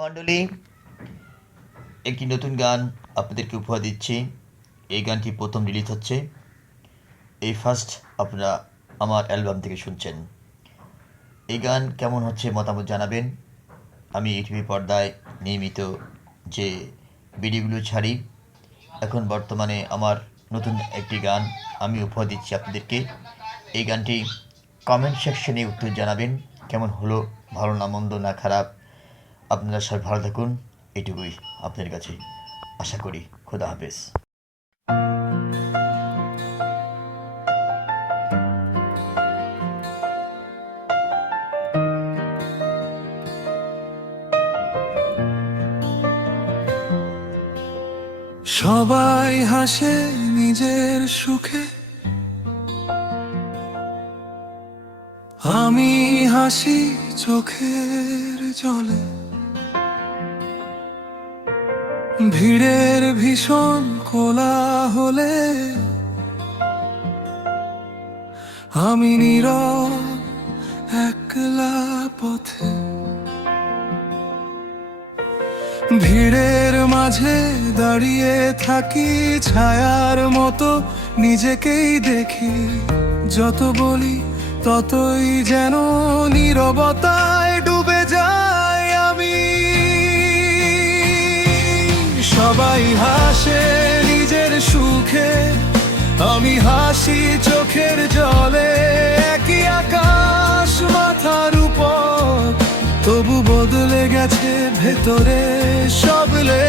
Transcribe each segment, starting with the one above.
মণ্ডলী, একটি নতুন গান আপনাদেরকে উপহার দিচ্ছি। এই গানটি প্রথম রিলিজ হচ্ছে, এই ফার্স্ট আপনারা আমার অ্যালবাম থেকে শুনছেন। এই গান কেমন হচ্ছে মতামত জানাবেন। আমি ইউটিউব পর্দায় নিয়মিত যে ভিডিওগুলো ছাড়ি, এখন বর্তমানে আমার নতুন একটি গান আমি উপহার দিচ্ছি আপনাদেরকে। এই গানটি কমেন্ট সেকশনে উত্তর জানাবেন, কেমন হলো, ভালো না মন্দ না খারাপ। আপনারা সবাই ভালো থাকুন, এটুকুই আপনাদের কাছে আশা করি। খোদা হাফেজ। সবাই হাসে নিজের সুখে, আমি হাসি চোখের জলে। ভিড়ের ভীষণ কোলাহলে আমি নীরব একলা পথে। ভিড়ের মাঝে দাঁড়িয়ে থাকি, ছায়ার মতো নিজেকেই দেখি। যত বলি ততই যেন নীরবতায় ডুবে যাই আমি। সবাই হাসে নিজের সুখে, আমি হাসি চোখের জলে। একই আকাশ মাথার উপর, তবু বদলে গেছে ভেতরে সবলে।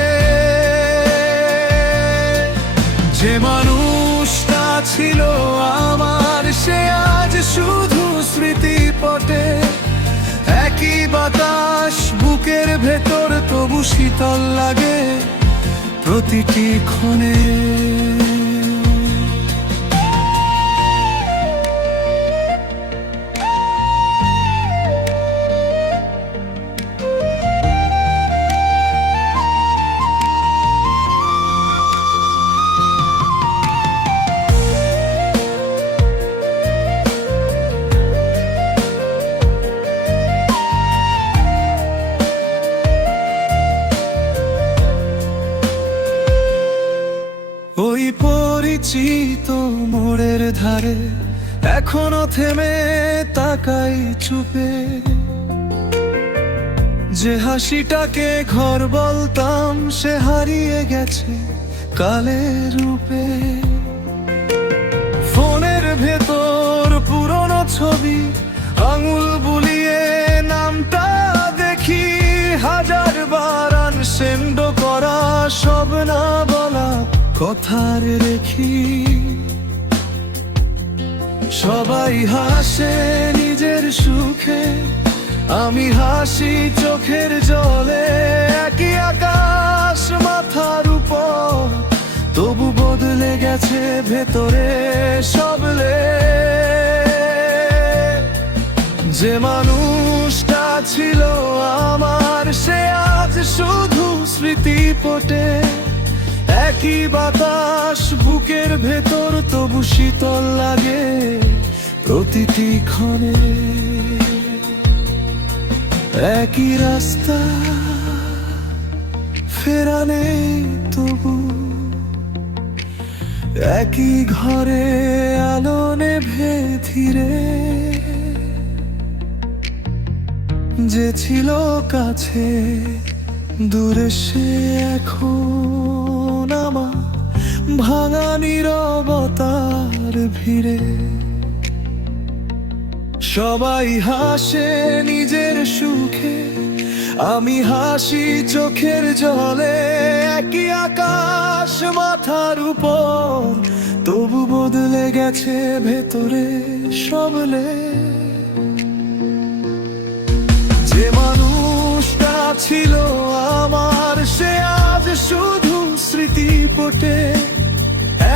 যে মানুষটা ছিল আমার, সে আজ শুধু স্মৃতিপটে। একই বাতাস বুকের ভেতর, তবু শীতল লাগে প্রতিটি ক্ষণে। ওই পরিচিত মোড়ের ধারে এখনো থেমে তাকাই চুপে। যে হাসিটাকে ঘর বলতাম, সে হারিয়ে গেছে কালের রূপে। ফোনের ভেতর পুরনো ছবি, আঙুল বুলিয়ে নামটা দেখি। হাজার বার আনসেন্ড করা সব না বলা কথার রেখি। সবাই হাসে নিজের সুখে, আমি হাসি চোখের জলে। একই আকাশ মাথার উপর, তবু বদলে গেছে ভেতরে সবলে। যে মানুষটা ছিল আমার, সে আজ শুধু স্মৃতিপটে। একই বাতাস বুকের ভেতর, তবু শীতল লাগে প্রতিটি ক্ষণে। একই রাস্তা ফেরা নেই তবু, একই ঘরে আলো নেভে ধীরে। যে ছিল কাছে দূরে, সে এখন আমার ভাঙা নীরবতার ভিড়ে। সবাই হাসে নিজের সুখে, আমি হাসি চোখের জলে। একই আকাশ মাথার উপর, তবু বদলে গেছে ভেতরে সবলে। যে মানুষটা ছিল আমার, সে আজ শুধু স্মৃতিপটে।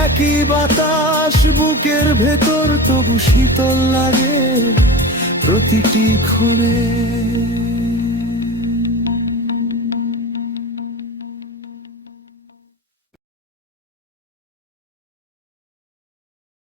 একই বাতাস বুকের ভেতর, তবু শীতল লাগে প্রতিটি ক্ষণে।